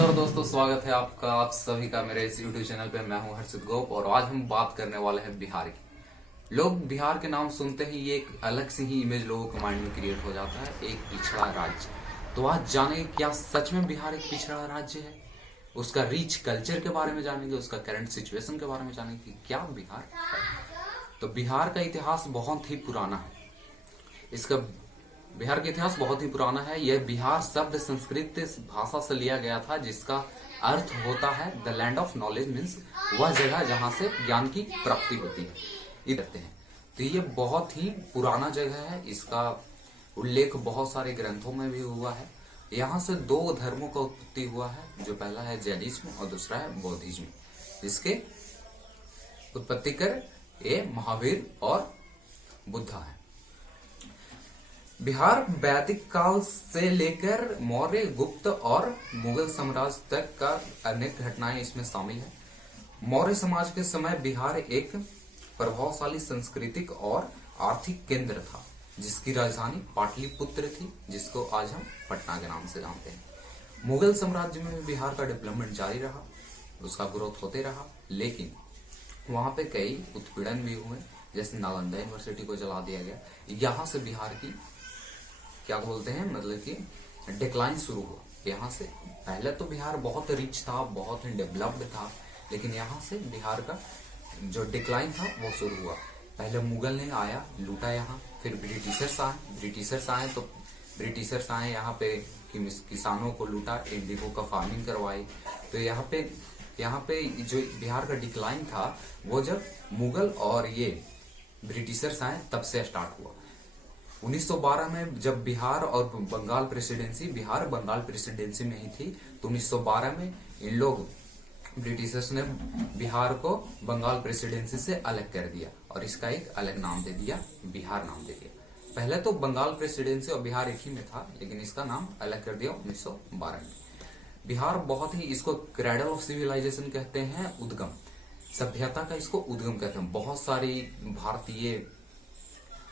नमस्कार दोस्तों, स्वागत है आपका आप सभी का मेरे इस यूट्यूब चैनल पे। मैं हूं हर्षित गोप और आज हम बात करने वाले हैं बिहार की। लोग बिहार के नाम सुनते ही ये एक अलग सी ही इमेज लोगों के माइंड में क्रिएट हो जाता है, एक पिछड़ा राज्य। तो आज जाने क्या सच में बिहार एक पिछड़ा राज्य है, उसका रिच कल्चर के बारे में जानेंगे, उसका करंट सिचुएशन के बारे में जानेंगे कि क्या बिहार है। तो बिहार का इतिहास बहुत ही पुराना है। बिहार का इतिहास बहुत ही पुराना है। यह बिहार शब्द संस्कृत भाषा से लिया गया था, जिसका अर्थ होता है the land of knowledge, means वह जगह जहां से ज्ञान की प्राप्ति होती है। ये कहते हैं। तो ये बहुत ही पुराना जगह है। इसका उल्लेख बहुत सारे ग्रंथों में भी हुआ है। यहाँ से दो धर्मों का उत्पत्ति हुआ है, जो पहला है जैनिज्म और दूसरा है बौद्धिज्म। जिसके उत्पत्ति कर ये महावीर और बुद्धा है। बिहार वैदिक काल से लेकर मौर्य, गुप्त और मुगल साम्राज्य तक का अनेक घटनाएं इसमें शामिल है। मौर्य समाज के समय बिहार एक प्रभावशाली सांस्कृतिक और आर्थिक केंद्र था, जिसकी राजधानी पाटलिपुत्र थी, जिसको आज हम पटना के नाम से जानते हैं। मुगल साम्राज्य में बिहार का डेवलपमेंट जारी रहा, उसका ग्रोथ होते रहा, लेकिन वहां पे कई उत्पीड़न भी हुए, जैसे नालंदा यूनिवर्सिटी को जला दिया गया। यहाँ से बिहार की क्या बोलते हैं, मतलब कि डिक्लाइन शुरू हुआ। यहाँ से पहले तो बिहार बहुत रिच था, बहुत ही डेवलप्ड था, लेकिन यहाँ से बिहार का जो डिक्लाइन था वो शुरू हुआ। पहले मुगल ने आया, लूटा यहाँ, फिर ब्रिटिशर्स आए तो ब्रिटिशर्स आए यहाँ पे किसानों को लूटा, इंडिगो का फार्मिंग करवाई। तो यहाँ पे जो बिहार का डिक्लाइन था वो जब मुगल और ये ब्रिटिशर्स आए तब से स्टार्ट हुआ। 1912 में जब बिहार और बंगाल प्रेसिडेंसी में ही थी, तो 1912 में इन लोग ब्रिटिशर्स ने बिहार को बंगाल प्रेसिडेंसी से अलग कर दिया और इसका एक अलग नाम दे दिया, बिहार नाम दे दिया। पहले तो बंगाल प्रेसिडेंसी और बिहार एक ही में था, लेकिन इसका नाम अलग कर दिया 1912 में। बिहार बहुत ही, इसको क्रेडल ऑफ सिविलाइजेशन कहते हैं, उद्गम सभ्यता का इसको उद्गम कहते हैं। बहुत सारी भारतीय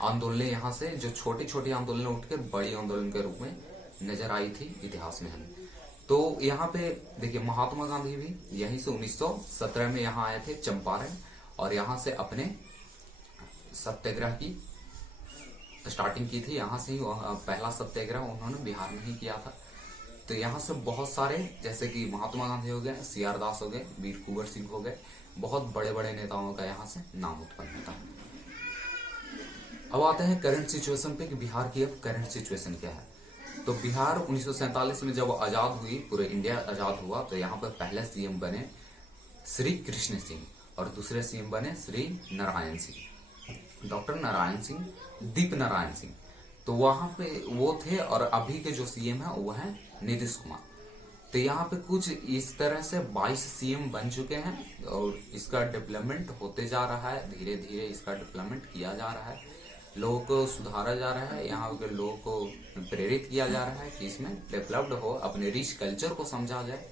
आंदोलन यहाँ से, जो छोटी छोटी आंदोलन उठकर बड़ी आंदोलन के रूप में नजर आई थी इतिहास में हमें। तो यहाँ पे देखिए, महात्मा गांधी भी यहीं से 1917 में यहाँ आए थे चंपारण, और यहाँ से अपने सत्याग्रह की स्टार्टिंग की थी। यहाँ से ही पहला सत्याग्रह उन्होंने बिहार में ही किया था। तो यहाँ से बहुत सारे, जैसे कि महात्मा गांधी हो गए, CR दास हो गए, वीर कुंवर सिंह हो गए, बहुत बड़े बड़े नेताओं का यहाँ से नाम उत्पन्न होता है। अब आते हैं करंट सिचुएशन पे कि बिहार की अब करंट सिचुएशन क्या है। तो बिहार 1947 में जब आजाद हुई, पूरे इंडिया आजाद हुआ, तो यहाँ पर पहले सीएम बने श्री कृष्ण सिंह और दूसरे सीएम बने श्री नारायण सिंह, डॉक्टर नारायण सिंह, दीप नारायण सिंह। तो वहां पे वो थे, और अभी के जो सीएम है वो है नीतीश कुमार। तो यहाँ पे कुछ इस तरह से 22 सीएम बन चुके हैं और इसका डेवलपमेंट होते जा रहा है। धीरे धीरे इसका डेवलपमेंट किया जा रहा है, लोगों को सुधारा जा रहा है, यहाँ के लोगों को प्रेरित किया जा रहा है कि इसमें डेवलप्ड हो, अपने रिच कल्चर को समझा जाए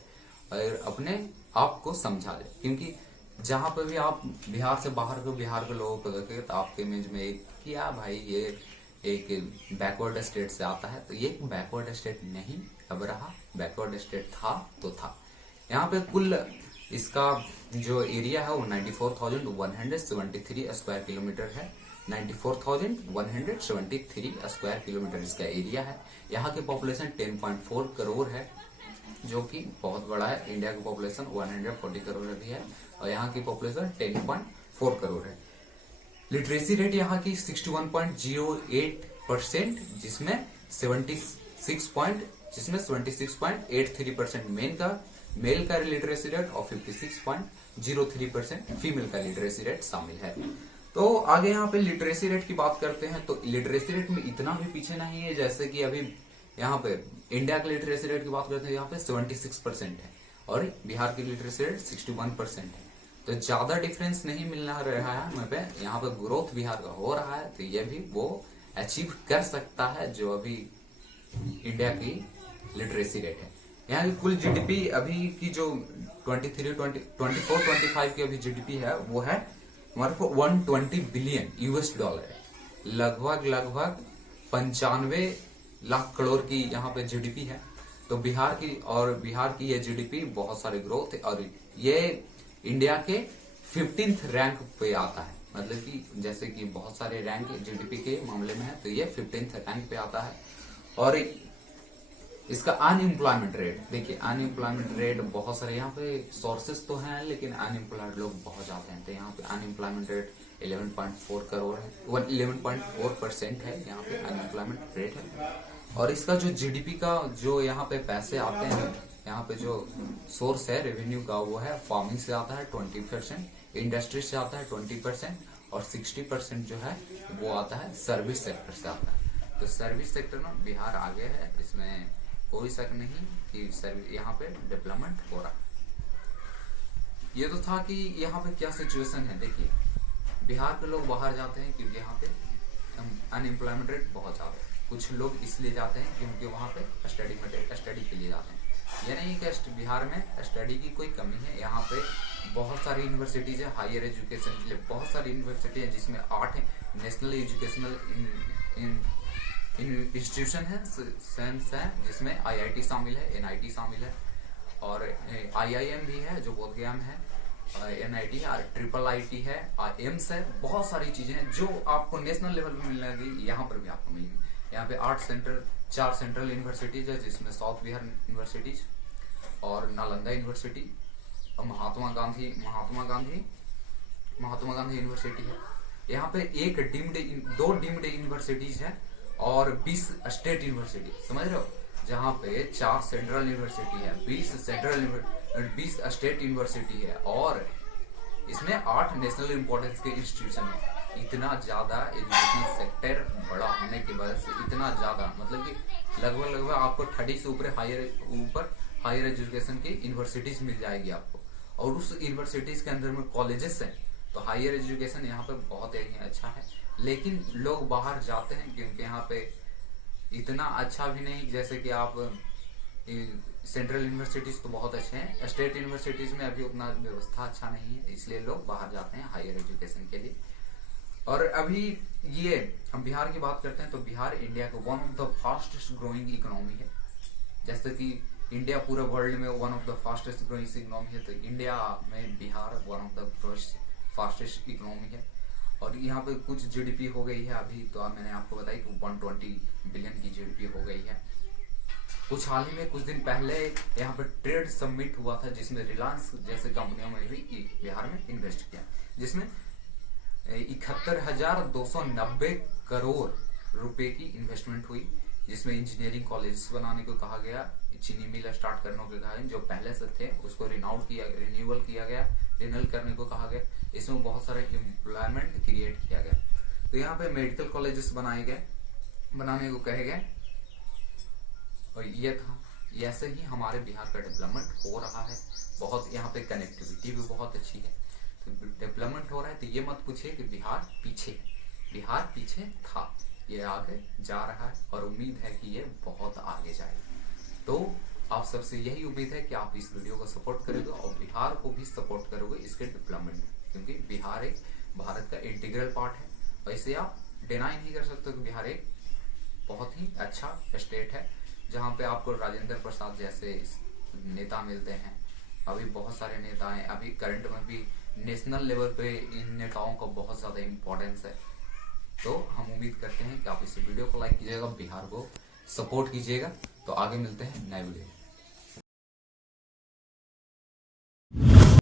और अपने आप को समझा जाए। क्योंकि जहां पे भी आप बिहार से बाहर को, बिहार के लोगों को देखे तो आपके इमेज में एक क्या भाई ये एक बैकवर्ड स्टेट से आता है। तो ये एक बैकवर्ड स्टेट नहीं अब रहा, बैकवर्ड स्टेट था तो था। यहाँ पे कुल इसका जो एरिया है वो 94,173 स्क्वायर किलोमीटर है। 94,173 स्क्वायर किलोमीटर इसका एरिया है। यहाँ की पॉपुलेशन 10.4 करोड़ है, जो कि बहुत बड़ा है। इंडिया की पॉपुलेशन 140 करोड़ भी है और यहाँ की पॉपुलेशन 10.4 करोड़ है। लिटरेसी रेट यहाँ की 61.08%, जिसमें 76.83% मेल का लिटरेसी रेट और 56.03% फीमेल का लिटरेसी रेट शामिल है। तो आगे यहाँ पे लिटरेसी रेट की बात करते हैं। तो लिटरेसी रेट में इतना भी पीछे नहीं है, जैसे कि अभी यहाँ पे इंडिया के लिटरेसी रेट की बात करते हैं, यहाँ पे 76% है और बिहार की लिटरेसी रेट 61% है। तो ज्यादा डिफरेंस नहीं मिलना रहा है हमें पे। यहाँ पे ग्रोथ बिहार का हो रहा है, तो ये भी वो अचीव कर सकता है जो अभी इंडिया की लिटरेसी रेट है। यहाँ की कुल जीडीपी अभी की जो 24-25 की अभी जीडीपी है, वो है हमारे को 120 बिलियन $, लगभग 95 लाख करोड़ की यहाँ पे जीडीपी है। तो बिहार की ये जीडीपी बहुत सारी ग्रोथ है, और ये इंडिया के 15th रैंक पे आता है। मतलब कि जैसे कि बहुत सारे रैंक जीडीपी के मामले में है, तो ये 15th रैंक पे आता है। और इसका अनएम्प्लॉयमेंट रेट देखिए, अनएम्प्लॉयमेंट रेट बहुत सारे यहाँ पे सोर्सेस तो हैं, लेकिन अनएम्प्लॉयड लोग बहुत ज्यादा हैं। तो यहाँ पे अनएम्प्लॉयमेंट रेट 11.4 करोड़ है, 11.4% है यहाँ पे अनएम्प्लॉयमेंट रेट है। और इसका जो जीडीपी का जो यहाँ पे पैसे आते हैं, यहाँ पे जो सोर्स है रेवेन्यू का, वो है फार्मिंग से आता है 20%, इंडस्ट्री से आता है 20%, और 60% जो है वो आता है सर्विस सेक्टर से आता है। तो सर्विस सेक्टर में बिहार आगे है, इसमें कोई शक नहीं कि यहाँ पे डेवलपमेंट हो रहा है। ये तो था कि यहाँ पे क्या सिचुएशन है। देखिए, बिहार के लोग बाहर जाते हैं क्योंकि यहाँ पे अनएम्प्लॉयमेंट रेट बहुत ज्यादा है। कुछ लोग इसलिए जाते हैं क्योंकि वहाँ पे स्टडी के लिए जाते हैं। ये नहीं कि बिहार में स्टडी की कोई कमी है, यहाँ पे बहुत सारी यूनिवर्सिटीज है हायर एजुकेशन के लिए, बहुत सारी यूनिवर्सिटी है जिसमें 8 नेशनल एजुकेशनल इंस्टीट्यूशन है, सेंस है, जिसमें आईआईटी शामिल है, एनआईटी शामिल है, और आईआईएम भी है जो बोधगया में है, एनआईटी है, ट्रिपल आईटी है, एम्स है। बहुत सारी चीजें हैं जो आपको नेशनल लेवल पे मिलेगी, यहाँ पर भी आपको मिलेंगी। यहाँ पे 4 सेंट्रल यूनिवर्सिटीज है, जिसमें साउथ बिहार यूनिवर्सिटीज और नालंदा यूनिवर्सिटी और महात्मा गांधी यूनिवर्सिटी है। यहाँ पे 2 डीम्ड यूनिवर्सिटीज है और 20 स्टेट यूनिवर्सिटी, समझ रहे हो, जहाँ पे 4 सेंट्रल यूनिवर्सिटी है, 20 स्टेट यूनिवर्सिटी है, और इसमें 8 नेशनल इंपॉर्टेंस के इंस्टीट्यूशन है। इतना ज्यादा एजुकेशन सेक्टर बड़ा होने की वजह से, इतना ज्यादा मतलब कि लगभग आपको 30 से ऊपर हायर एजुकेशन की यूनिवर्सिटीज मिल जाएगी आपको, और उस यूनिवर्सिटीज के अंदर में कॉलेजेस हैं। तो हायर एजुकेशन यहाँ पे बहुत ही अच्छा है, लेकिन लोग बाहर जाते हैं क्योंकि यहाँ पे इतना अच्छा भी नहीं। जैसे कि आप सेंट्रल यूनिवर्सिटीज तो बहुत अच्छे हैं, स्टेट यूनिवर्सिटीज में अभी उतना व्यवस्था अच्छा नहीं है, इसलिए लोग बाहर जाते हैं हायर एजुकेशन के लिए। और अभी ये हम बिहार की बात करते हैं तो बिहार इंडिया का one of the fastest growing economy है। जैसे कि इंडिया पूरे वर्ल्ड में one of the fastest growing economy है, तो इंडिया में Bihar one of the fastest economy है। और यहाँ पे कुछ जीडीपी हो गई है अभी, तो मैंने आपको बताया कि 120 बिलियन की जीडीपी हो गई है। कुछ हाल ही में कुछ दिन पहले यहाँ पे ट्रेड समिट हुआ था, जिसमें रिलायंस जैसे कंपनियों में भी बिहार में इन्वेस्ट किया, जिसमें 71,290 करोड़ रुपए की इन्वेस्टमेंट हुई, जिसमें इंजीनियरिंग कॉलेजेस बनाने को कहा गया, चीनी मिल स्टार्ट करने को कहा गया, जो पहले से थे उसको रिन्यूअल किया गया, रिन्यूअल करने को कहा गया। इसमें बहुत सारे एम्प्लॉयमेंट क्रिएट किया गया। तो यहाँ पे मेडिकल कॉलेजेस बनाने को कहे गए, और ये था। ऐसे ही हमारे बिहार का डेवलपमेंट हो रहा है। बहुत यहाँ पे कनेक्टिविटी भी बहुत अच्छी है, तो डेवलपमेंट हो रहा है। तो ये मत पूछिए कि बिहार पीछे है, बिहार पीछे था, ये आगे जा रहा है, और उम्मीद है कि ये बहुत आगे जाएगा। तो आप सबसे यही उम्मीद है कि आप इस वीडियो को सपोर्ट करोगे और बिहार को भी सपोर्ट करोगे इसके डेवलपमेंट में, क्योंकि बिहार एक भारत का इंटीग्रल पार्ट है। वैसे आप डिनाई नहीं कर सकते कि बिहार एक बहुत ही अच्छा स्टेट है, जहाँ पे आपको राजेंद्र प्रसाद जैसे नेता मिलते हैं। अभी बहुत सारे नेता हैं, अभी करंट में भी नेशनल लेवल पे इन नेताओं का बहुत ज्यादा इम्पोर्टेंस है। तो हम उम्मीद करते हैं कि आप इस वीडियो को लाइक कीजिएगा, बिहार को सपोर्ट कीजिएगा। तो आगे मिलते हैं नए वीडियो।